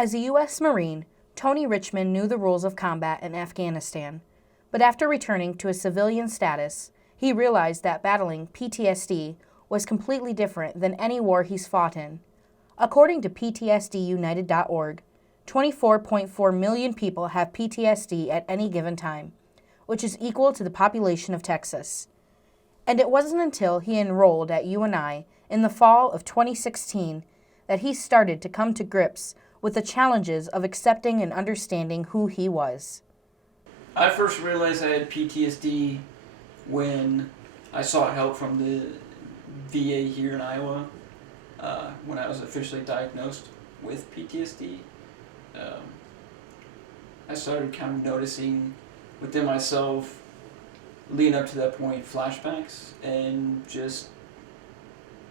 As a U.S. Marine, Tony Richmond knew the rules of combat in Afghanistan, but after returning to a civilian status, he realized that battling PTSD was completely different than any war he's fought in. According to PTSDUnited.org, 24.4 million people have PTSD at any given time, which is equal to the population of Texas. And it wasn't until he enrolled at UNI in the fall of 2016 that he started to come to grips with the challenges of accepting and understanding who he was. I first realized I had PTSD when I sought help from the VA here in Iowa when I was officially diagnosed with PTSD. I started kind of noticing within myself, leading up to that point, flashbacks and just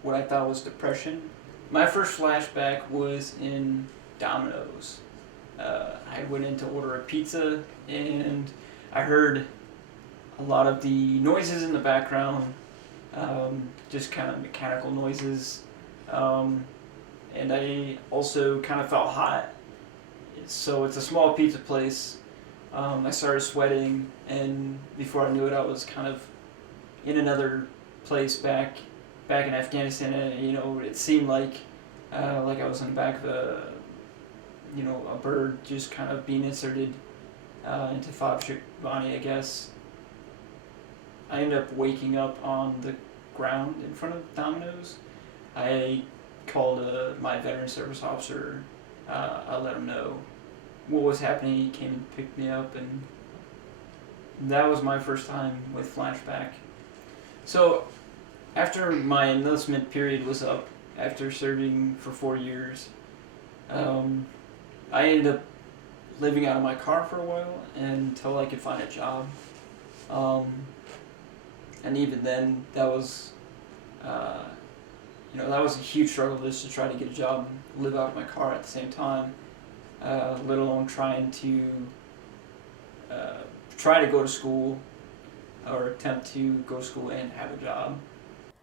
what I thought was depression. My first flashback was in Domino's. I went in to order a pizza and I heard a lot of the noises in the background, just kind of mechanical noises, and I also kind of felt hot. So it's a small pizza place. I started sweating, and before I knew it, I was kind of in another place back in Afghanistan. And, it seemed like I was in the back of a bird just kind of being inserted into Fabshikvani, I guess. I ended up waking up on the ground in front of Domino's. I called my veteran service officer. I let him know what was happening. He came and picked me up, and that was my first time with flashback. So after my enlistment period was up, after serving for 4 years, I ended up living out of my car for a while until I could find a job. And even then, that was that was a huge struggle just to try to get a job and live out of my car at the same time, let alone trying to go to school or attempt to go to school and have a job.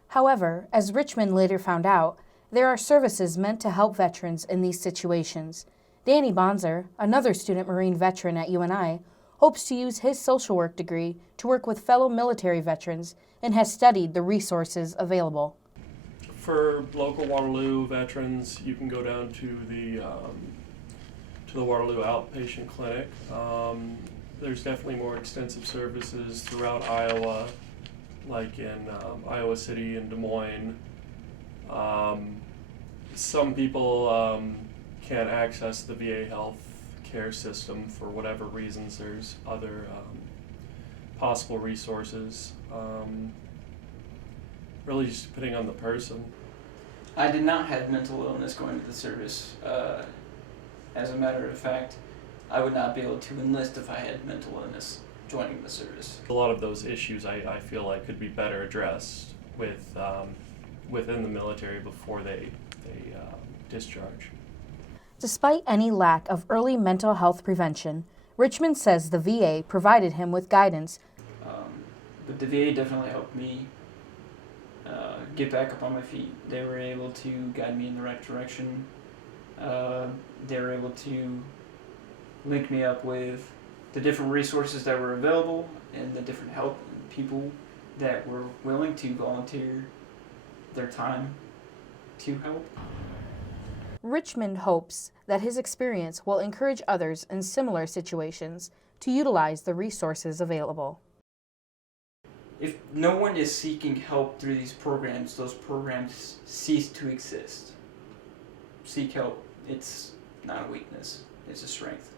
However, as Richmond later found out, there are services meant to help veterans in these situations. Danny Bonzer, another student Marine veteran at UNI, hopes to use his social work degree to work with fellow military veterans and has studied the resources available. For local Waterloo veterans, you can go down to the Waterloo outpatient clinic. There's definitely more extensive services throughout Iowa, like in Iowa City and Des Moines. Some people can't access the VA health care system for whatever reasons. There's other possible resources. Really just depending on the person. I did not have mental illness going to the service. As a matter of fact, I would not be able to enlist if I had mental illness joining the service. A lot of those issues I feel like could be better addressed within the military before they discharge. Despite any lack of early mental health prevention, Richmond says the VA provided him with guidance. But the VA definitely helped me get back up on my feet. They were able to guide me in the right direction. They were able to link me up with the different resources that were available and the different help and people that were willing to volunteer their time to help. Richmond hopes that his experience will encourage others in similar situations to utilize the resources available. If no one is seeking help through these programs, those programs cease to exist. Seek help. It's not a weakness. It's a strength.